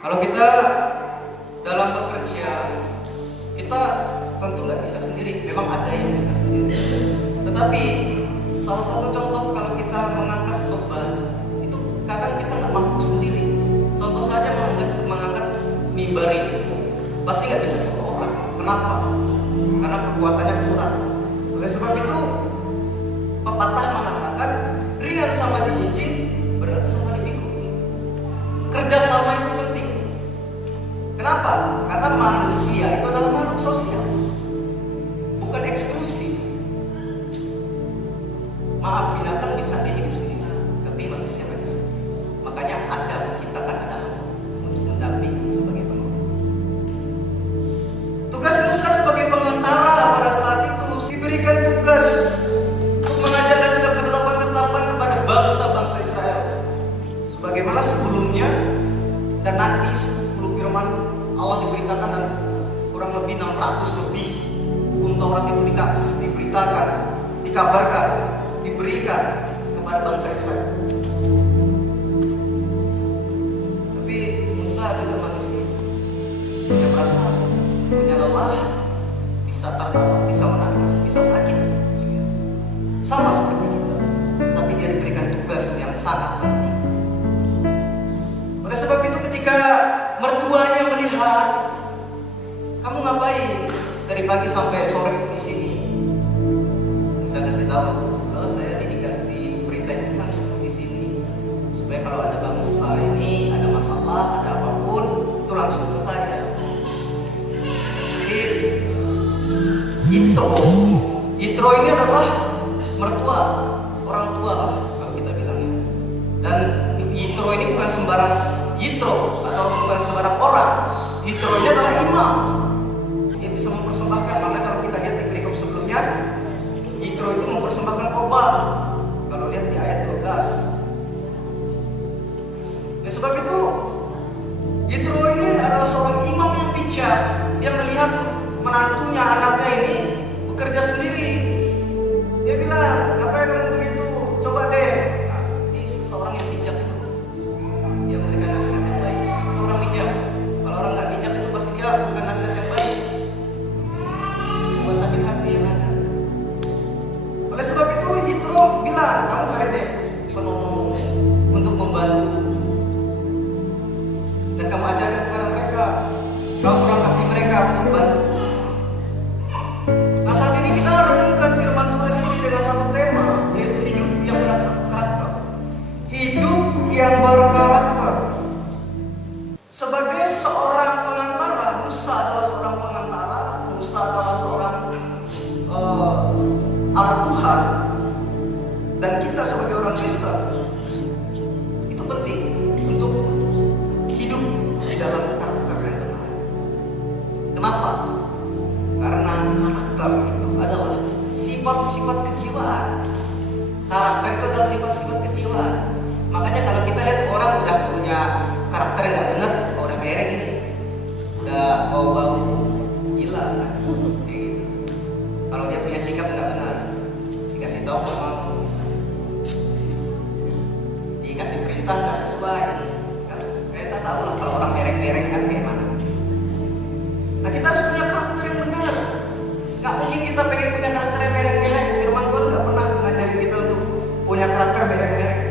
Kalau kita dalam bekerja, kita tentu nggak bisa sendiri. Memang ada yang bisa sendiri. Tetapi salah satu contoh kalau kita mengangkat beban, itu kadang kita nggak mampu sendiri. Contoh saja mengangkat mimbar ini, pasti nggak bisa satu orang. Kenapa? Karena kekuatannya kurang. Oleh sebab itu, pepatah mengatakan ringan sama dijinjing, berat sama dipikul. Kerjasama itu penting. Kenapa? Karena manusia itu adalah makhluk sosial, bukan eksklusif. Maaf, binatang bisa hidup sendiri, tapi manusia nggak bisa. Makanya ada menciptakan Adam untuk mendampingi sebagai penolong. Tugas Musa sebagai pengantara pada saat itu diberikan tugas untuk mengajarkan segala ketetapan-ketetapan kepada bangsa-bangsa Israel, sebagaimana sebelumnya dan nanti 10 firman Allah diberitakan, dan kurang lebih 600 lebih hukum Taurat itu diberitakan, dikabarkan, diberikan kepada bangsa Israel. Tapi Musa juga manusia, dia merasa punya lelah, bisa tertawa, bisa menangis, bisa sakit juga, sama seperti kita. Tetapi dia diberikan tugas yang sangat penting. Oleh sebab itu, ketika mertuanya melihat, kamu ngapain dari pagi sampai sore di sini? Bisa kasih tahu, saya diperintahkan Tuhan suruh di sini supaya kalau ada bangsa ini ada masalah, ada apapun, itu langsung ke saya. Jadi Yitro ini adalah mertua, orang tua lah kalau kita bilangnya. Dan Yitro ini bukan sembarang Yitro atau bukan sembarang orang. Yitro ini adalah imam. Dia bisa mempersembahkan. Maka kalau kita lihat di perikop sebelumnya, Yitro itu mempersembahkan korban. Kalau lihat di ayat 12. Oleh sebab itu, Yitro ini adalah seorang imam yang bijak. Dia melihat menantunya, anaknya ini bekerja sendiri. Dia bilang, apa yang kamu begitu? Coba deh. Nah, ini seseorang yang bijak itu, dia memberikan nasihat yang baik. Itu orang bijak. Kalau orang nggak bijak itu pasti dia bukan nasihat yang baik, cuma sakit hati yang ada. Oleh sebab itu, Yitro bilang, kamu cari deh penolong untuk membantu, dan kamu ajarkan kepada mereka, kamu perangkapi mereka untuk bantu. Nah, saat ini kita renungkan firman Tuhan ini dengan satu tema, yaitu hidup yang berkarakter. Hidup yang berkarakter. Sebagai seorang pengantara, Musa adalah seorang pengantara, Musa adalah seorang alat Tuhan, dan kita sebagai orang Kristen itu penting untuk hidup di dalam karakter yang benar. Kenapa? Karena karakter itu adalah sifat-sifat kejiwaan. Karakter itu adalah sifat-sifat kejiwaan. Makanya kalau kita lihat orang udah punya karakter yang gak benar, udah mereng ini, udah bau-bau gila kan? Kayak gitu. Kalau dia punya sikap gak benar, dikasih tahu gak mau, misalnya dikasih perintah gak sesuai kan? Kita tahu lah kalau orang mereng-mereng kan kayak mana. Nah, kita harus punya karakter yang benar. Gak mungkin kita pengen punya karakter yang mereng-mereng. Firman Tuhan gak pernah ngajarin kita untuk punya karakter mereng-mereng.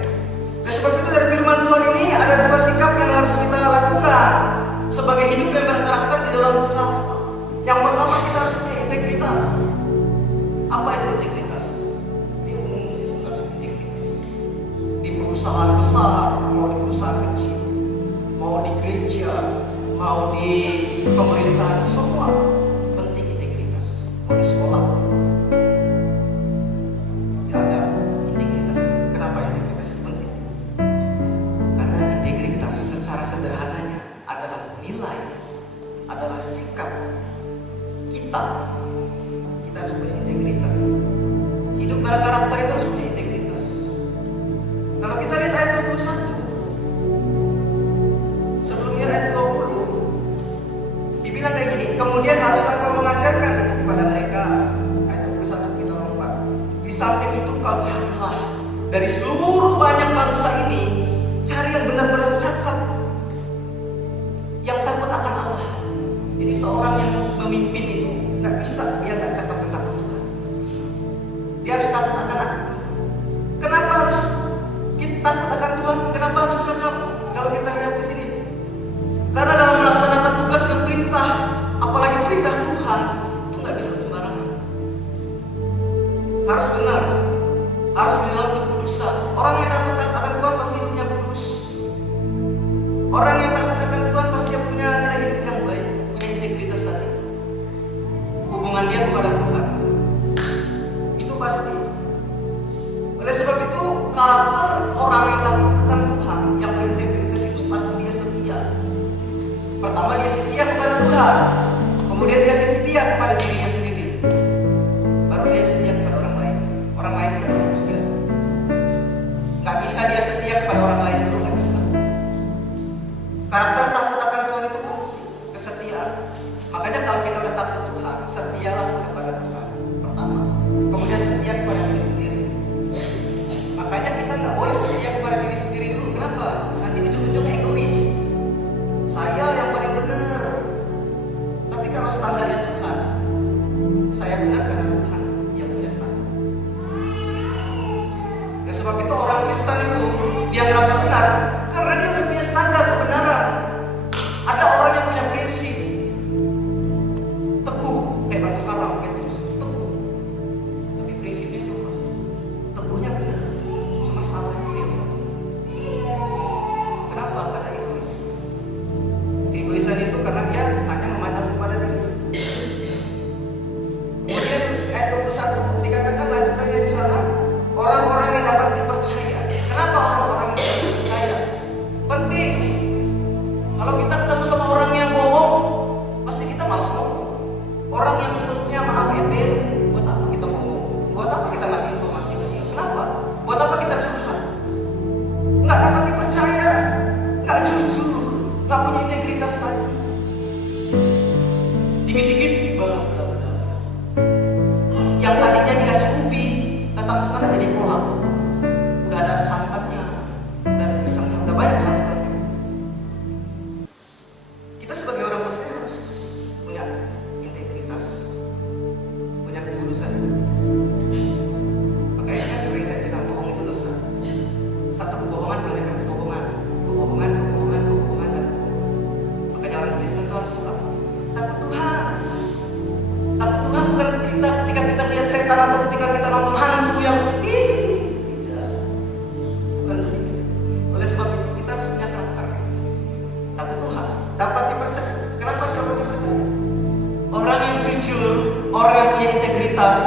Oleh sebab itu, dari firman Tuhan ini ada dua sikap yang harus kita lakukan sebagai hidup yang berkarakter di dalam Tuhan. Yang pertama, kita harus punya integritas. Apa itu integritas? Di umum sih sebenarnya integritas. Di perusahaan besar, mau di perusahaan kecil, mau di gereja, mau di pemerintahan, semua penting integritas. Mau di sekolah, ya ada integritas. Kenapa integritas itu penting? Karena integritas secara sederhananya adalah nilai, adalah sikap kita. Kita harus punya integritas itu. Hidup berkarakter itu harus punya integritas. Kalau kita lihat ayat 21, sebelumnya ayat 20 dibilang kayak gini, kemudian haruslah kau mengajarkan itu kepada mereka. Ayat 21 kita lompat. Di samping itu kau carilah dari seluruh banyak bangsa ini, cari yang benar-benar cakap. pemimpin itu nggak bisa dia nggak takut Tuhan. Dia harus takut akan aku. Kenapa harus kita takut akan Tuhan? Kenapa harus seragam? Kalau kita lihat di sini, karena dalam melaksanakan tugas dan perintah, apalagi perintah Tuhan, itu nggak bisa sembarangan. Harus benar, harus di dalam kekudusan. Orang yang takut akan Tuhan pasti hidupnya kudus. Orang yang takut akan Tuhan pasti dia punya nilai hidup yang baik, punya integritas tadi. Hubungan dia kepada Tuhan itu pasti. Oleh sebab itu, karakter orang yang takut akan Tuhan, yang berintegritas itu pasti dia setia. Pertama dia setia kepada Tuhan, kemudian dia setia kepada dirinya sendiri, baru dia setia kepada orang lain. Orang lain itu ada tiga. Nggak bisa dia setia kepada orang lain dulu, nggak bisa. Karakter takut akan Tuhan itu kesetiaan. Makanya kalau kita udah takut Tuhan, setialah kepada Tuhan pertama, kemudian setia kepada diri sendiri. Makanya kita nggak boleh setia kepada diri sendiri dulu. Kenapa? Nanti ujung-ujungnya egois. Saya yang paling benar. Tapi kalau standarnya Tuhan, saya benar karena Tuhan yang punya standar. Ya sebab itu orang Kristen itu dia ngerasa benar karena dia udah punya standar kebenaran. Ada orang yang punya prinsip teguh kayak batu karang gitu, teguh. Tapi prinsipnya sama, teguhnya benar, cuma salahnya dia. Kenapa? Karena egois. Keegoisan itu karena dia hanya memandang kepada diri. Kemudian ayat 21 dikatakan lanjutannya di sana, orang-orang yang dapat dipercaya. Kenapa orang-orang yang dapat dipercaya? Penting. Kalau kita ketemu sama orang yang bohong, pasti kita malas ngomong. Orang yang mulutnya maaf ember, buat apa kita ngomong? Buat apa kita ngasih informasi ke dia? Kenapa? Buat apa kita curhat? Nggak dapat dipercaya, nggak jujur, nggak punya integritas lagi. Dikit-dikit baru yang tadinya dikasih ubi, datang ke sana jadi kolak. Udah ada santannya, udah ada pisangnya, udah banyak santannya. Kita sebagai orang Kristen harus punya integritas, punya kekudusan. Makanya kan sering saya bilang bohong itu dosa. Satu kebohongan melahirkan kebohongan, kebohongan, kebohongan, kebohongan, dan kebohongan. Makanya orang Kristen itu harus suka takut Tuhan. Takut Tuhan bukan kita ketika kita lihat setan atau ketika kita nonton hantu yang tidak. Bukan begitu. Oleh sebab itu kita harus punya karakter takut Tuhan, dapat dipercaya. Kenapa dapat dipercaya? Orang yang jujur, orang yang punya integritas,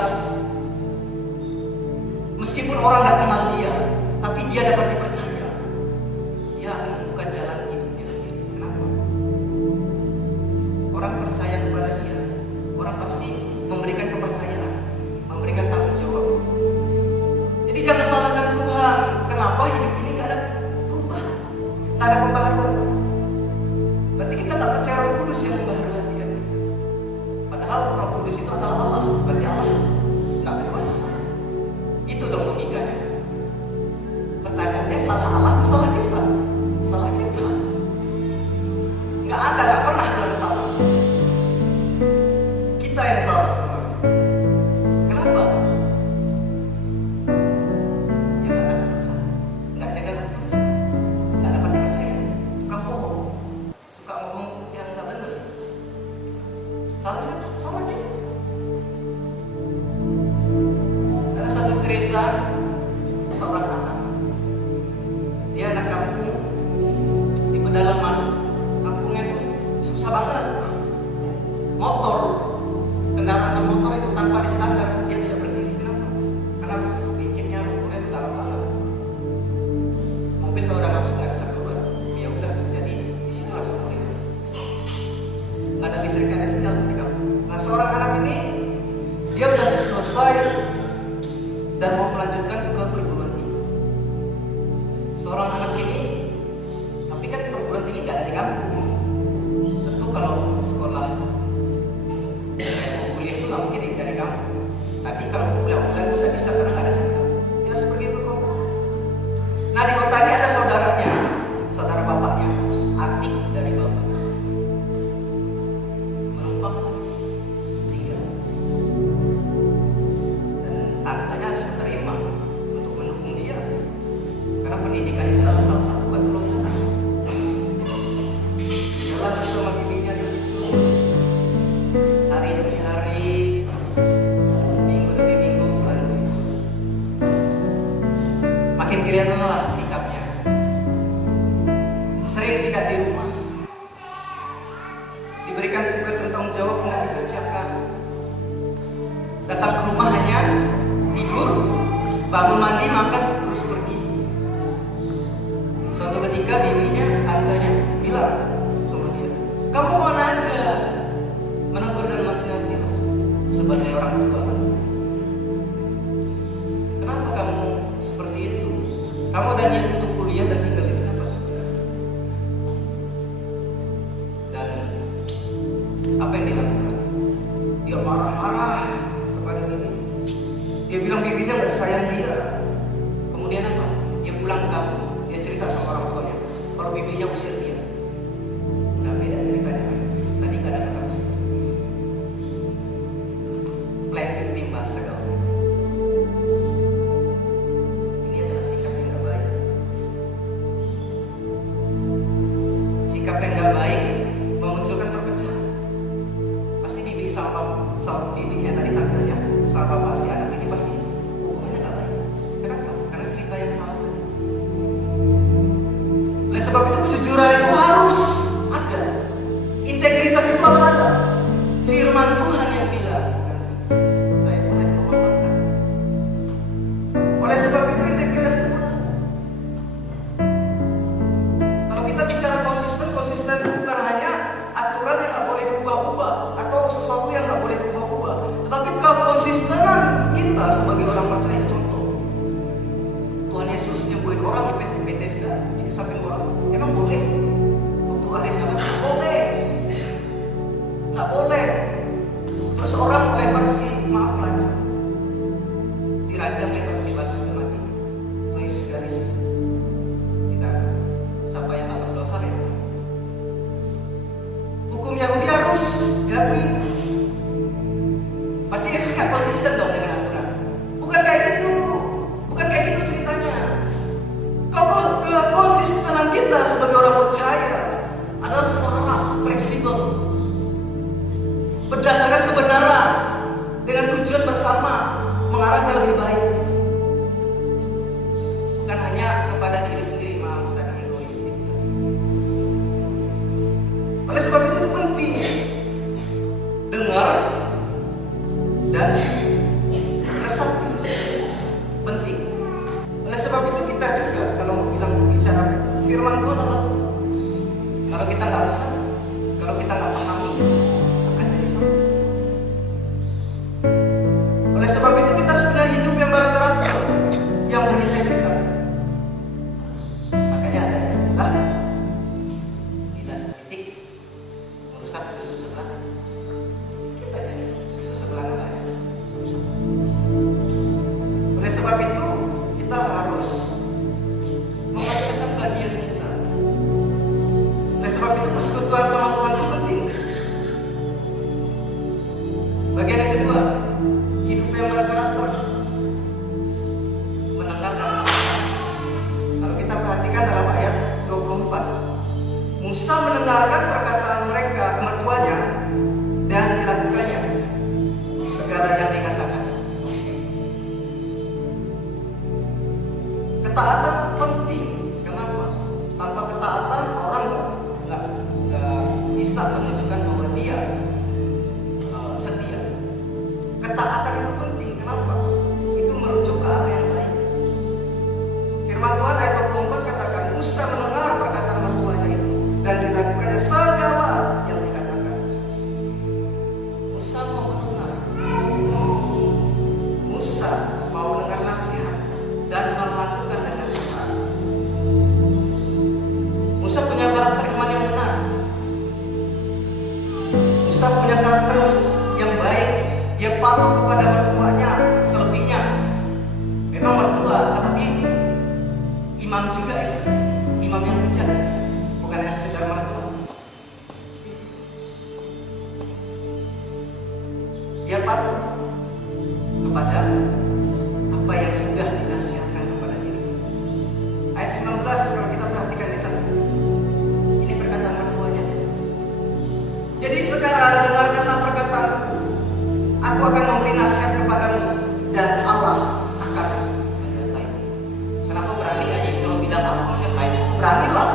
meskipun orang nggak kenal dia, tapi dia dapat dipercaya. Dia akan membuka jalan hidupnya sendiri. Kenapa? Orang percaya kepada dia, orang pasti memberikan kepercayaan, memberikan tanggung jawab. Jadi jangan salahkan Tuhan. Kenapa hidup ini nggak ada perubahan, nggak ada pembaharuan? Berarti kita nggak percaya Roh Kudus yang membaharui hati kita. Padahal Roh Kudus itu adalah Allah. Berarti Allah nggak berkuasa. Itu dong logikanya. Pertanyaannya, salah Allah atau salah kita? Salah kita. Nggak ada, nggak pernah bilang salah. Kita yang salah sebenarnya. Kenapa? Ya nggak takut Tuhan, nggak jaga Roh Kudus, nggak dapat dipercaya, tukang bohong, suka ngomong yang nggak benar. Salah siapa? Salah kita. Ada satu cerita seorang anak. Dia anak kampung di pedalaman. Kampungnya itu susah banget. Motor, kendaraan motor itu tanpa distanter dia bisa berdiri. Kenapa? Karena liciknya lumpurnya itu dalam banget. Mobil kalau udah masuk nggak bisa keluar. Ya udah, jadi di situ langsung murid. Nggak ada listrik, nggak ada sinyal di kampung. Nah seorang anak ini dia udah selesai dan mau melanjutkan ke perguruan tinggi. Seorang anak ini, tapi kan perguruan tinggi nggak ada di kampung. Tentu kalau sekolah kuliah itu nggak mungkin dari kampung. Tadi kalau kuliah online itu nggak bisa karena nggak ada sinyal. Dia harus pergi ke kota. Nah di kota ini ada saudaranya, saudara bapaknya, adik dari bapak. Datang ke rumah hanya tidur, bangun mandi, makan, terus pergi. Suatu ketika bibinya, tantenya bilang sama dia, kamu kemana aja? Menegur dan nasihati sebagai orang tua. Kenapa kamu seperti itu? Kamu ada niat untuk kuliah dan tinggal di sini apa? Dan apa yang dilakukan? Dia marah-marah kepada bibi. Dia bilang bibinya nggak sayang dia. Kemudian apa? Dia pulang ke kampung. Dia cerita sama orang tuanya kalau bibinya usir dia. Nah, beda ceritanya kan. Tadi nggak ada kata usir. Black victim bahasa gaul. Ini adalah sikap yang nggak baik. Sikap yang nggak baik memunculkan perpecahan. Pasti bibi sama bibinya tadi tantenya sama bapak si anak ini pasti hubungannya nggak baik. Kenapa? Karena cerita yang salah. Oleh sebab itu kejujuran itu harus ada, integritas itu harus ada. Firman Tuhan yang bilang, saya boleh memaafkan. Oleh sebab itu integritas itu perlu. Kalau kita bicara konsisten itu bukan hanya aturan yang nggak boleh diubah-ubah atau sesuatu yang nggak boleh diubah-ubah, tetapi kekonsistenan kita sebagai orang percaya. Contoh, Tuhan Yesus nyembuhin orang di Bethesda, di samping orang, emang boleh? Waktu hari Sabat boleh? Nggak boleh. Terus orang lempar si maaf lagi, dirajam lempar di batu sampai mati. Tuhan Yesus garis, kita siapa yang tak berdosa lempar. Hukum Yahudi harus diakui. Berarti Yesus nggak konsisten dong dengan aturan. Bukan kayak gitu ceritanya. Konsistenan kita sebagai orang percaya adalah selaras, fleksibel, berdasarkan kebenaran, dengan tujuan bersama mengarah ke lebih baik. Bukan hanya kepada diri sendiri, maaf tadi egois. Oleh sebab itu penting dengar dan resapi, penting. Oleh sebab itu kita juga kalau bicara firman Tuhan adalah, kalau kita nggak resah, kalau kita nggak pahami, akan jadi salah. Oleh sebab itu kita harus punya hidup yang berkarakter, yang berintegritas. Makanya ada istilah bilas titik merusak susu sebelah. Sedikit aja susu sebelah banyak. Oleh sebab itu kita harus memperhatikan bagian kita. Oleh sebab itu persekutuan sama Tuhan itu penting. Bagian yang kedua, hidup yang berkarakter, mendengarkan. Kalau kita perhatikan dalam ayat 24, Musa mendengarkan perkataan mereka ke mertuanya dan dilakukannya segala yang dikatakan. Ketaatan penting. Kenapa? Tanpa ketaatan orang nggak bisa menunjukkan bahwa dia setia. Ketaatan itu penting. Kenapa? Itu merujuk ke arah yang baik. Firman Tuhan ayat 24 katakan Musa mendengar perkataan mertuanya itu dan dilakukannya segala yang dikatakan. Musa mau mendengar. Musa mau mendengar nasihat dan melakukan dengan benar. Musa punya karakter iman yang benar. Musa punya karakter yang baik. Dia patuh kepada mertuanya selebihnya. Memang mertua, tetapi imam juga itu. Imam yang bijak, bukan hanya sekedar mertua. Dia patuh kepada apa yang sudah dinasihatkan kepada diri. Ayat 19 kalau kita perhatikan di sana, ini perkataan mertuanya. Jadi sekarang dengarkanlah perkataanku. Aku akan memberi nasihat kepadamu dan Allah akan menyertaimu. Kenapa berani aja kalau bilang Allah menyertaimu? Beranilah,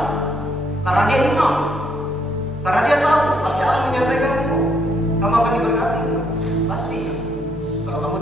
karena dia imam, karena dia tahu pasti Allah menyertai kamu. Kamu akan diberkati, pasti. Kalau kamu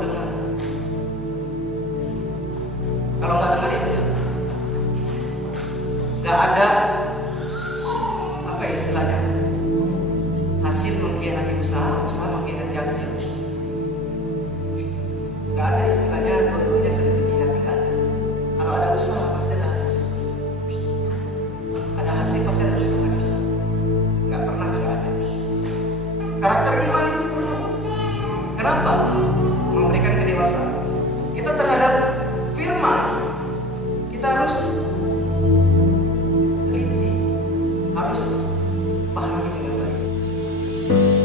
pahami dengan baik.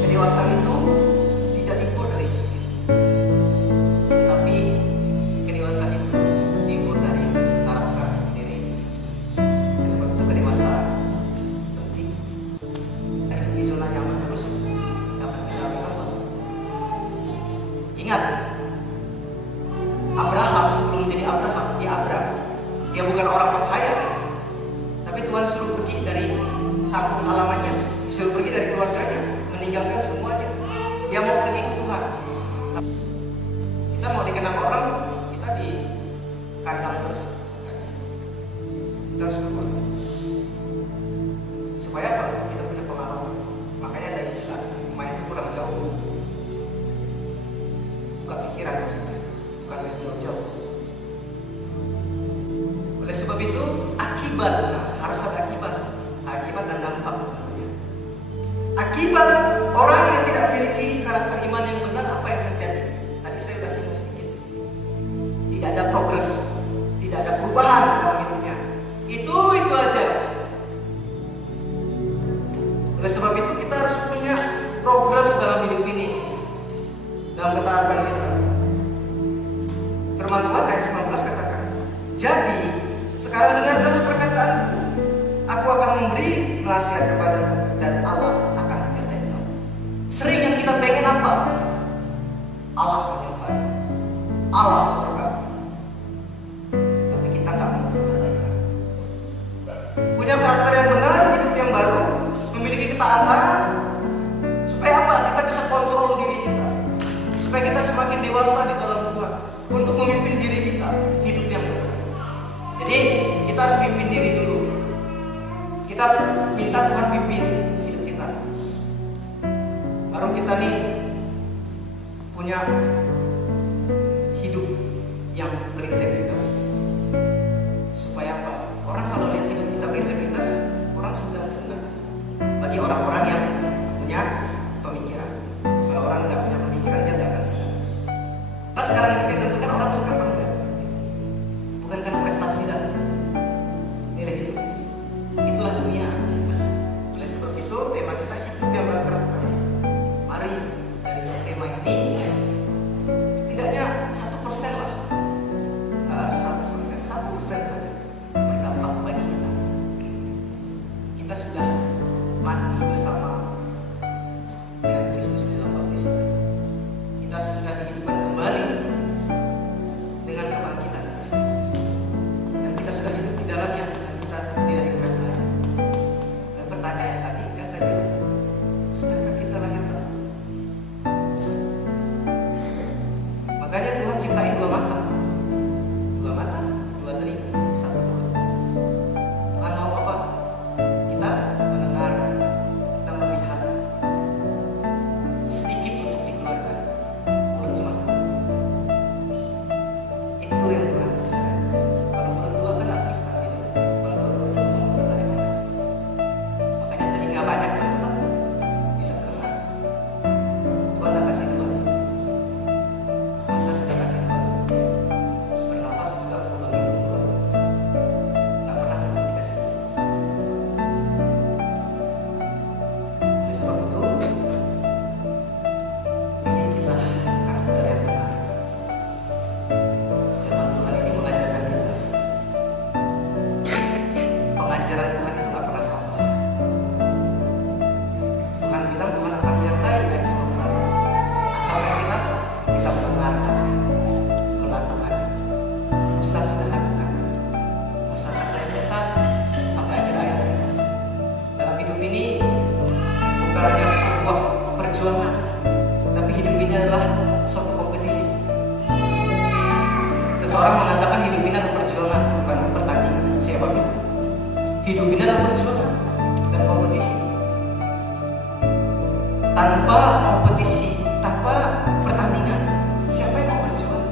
Kedewasaan itu tidak diukur dari usia, tapi kedewasaan itu diukur dari karakter diri. Sebab itu kedewasaan penting. Nah, hidup di zona nyaman terus dapat kita apa? Ingat, Abraham sebelum menjadi Abraham, dia bukan orang percaya, tapi Tuhan suruh pergi dari kampung halamannya, disuruh pergi dari keluarganya, meninggalkan semuanya. Dia mau pergi ke Tuhan. Kita mau dikenal orang, kita di kandang terus, kita harus keluar. Supaya apa? Kita punya pengalaman. Makanya ada istilah main kurang jauh, buka pikiran maksudnya, bukan main jauh-jauh. Oleh sebab itu akibat, harus ada akibat dan dampak tentunya. Akibat orang yang tidak memiliki karakter iman yang benar, apa yang terjadi? Tadi saya sudah singgung sedikit. Tidak ada progres, tidak ada perubahan dalam hidupnya. Itu aja. Oleh sebab itu kita harus punya progres dalam hidup ini, dalam ketaatan kita. Firman Tuhan ayat 19 katakan, jadi sekarang dengarkanlah perkataanku, aku akan memberi nasihat kepadamu dan Allah akan menyertai kamu. Sering yang kita pengen apa? Allah menyertai, Allah memberkati, tapi kita nggak mau memperhatikan. Punya karakter yang benar, hidup yang baru, memiliki ketaatan, supaya apa? Kita bisa kontrol diri kita, supaya kita semakin dewasa di dalam Tuhan untuk memimpin diri kita hidup yang benar. Jadi kita harus pimpin diri dulu. Kita minta Tuhan pimpin hidup kita. Baru kita nih punya hidup yang berintegritas. Supaya apa? Orang selalu lihat hidup kita berintegritas, orang senang-senang. Bagi orang-orang yang punya pemikiran. Kalau orang nggak punya pemikiran, dia nggak akan senang. Nah sekarang itu ditentukan orang suka apa enggak. Bukan karena prestasi dan nilai hidup. Itulah dunia. Oleh sebab itu tema kita hidup yang berkarakter. Mari dari tema ini setidaknya 1% lah, nggak harus 100%, 1% saja berdampak bagi kita. Kita sudah mati bersama dengan Kristus dalam baptisan. Kita sudah dihidupkan kembali dengan kebangkitan Kristus. Dan kita sudah hidup di dalamnya, dan kita dilahirkan baru. Dan pertanyaan tadi kan saya bilang, sudahkah kita lahir baru? Makanya Tuhan ciptain dua mata, dua telinga, satu mulut. Tuhan mau apa? Kita mendengar, kita melihat. Sedikit untuk dikeluarkan, mulut cuma satu. Itu yang Tuhan sebenarnya. Kalau mulut dua kan nggak bisa gitu. Kalau dua ngomong bagaimana? Makanya telinga banyak pun tetap bisa dengar. Tuhan tak kasih dua, mata sudah kasih dua, bernafas juga begitu dua, nggak pernah mulut dikasih dua. Oleh sebab itu milikilah karakter yang benar. Firman Tuhan ini mengajarkan kita, pengajaran Tuhan itu nggak pernah salah. Tuhan bilang Tuhan akan menyertai ayat 19. Asalkan kita mendengar kasih, melakukan. Musa sudah lakukan. Musa sampai akhir ayat ini. Dalam hidup ini bukan hanya sebuah perjuangan, tapi hidup ini adalah suatu kompetisi. Seseorang mengatakan hidup ini adalah perjuangan, bukan pertandingan. Siapa bilang? Hidup ini adalah perjuangan dan kompetisi. Tanpa kompetisi, tanpa pertandingan, siapa yang mau berjuang?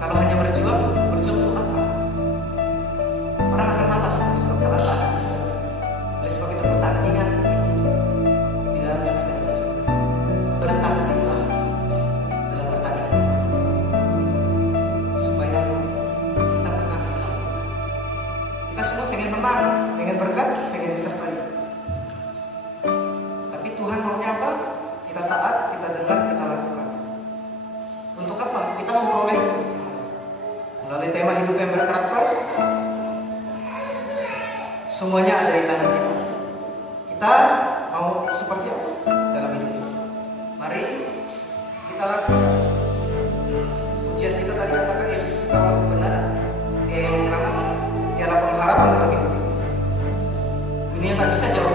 Kalau hanya berjuang untuk apa? Orang akan malas berjuang kalau tak ada tujuan. Oleh sebab itu pertandingan itu di dalamnya pasti ada tujuan. Bertandinglah dalam pertandingan itu, supaya kita menang bersama Tuhan. Kita semua pengen menang, pengen berkat, pengen disertai. Semuanya ada di tangan kita. Kita mau seperti apa dalam hidup ini? Mari kita lakukan. Ujian kita tadi katakan Yesus itu Allah kebenaran, Dia yang menyelamatkan, Dialah pengharapan dalam hidup ini. Dunia tak bisa jauh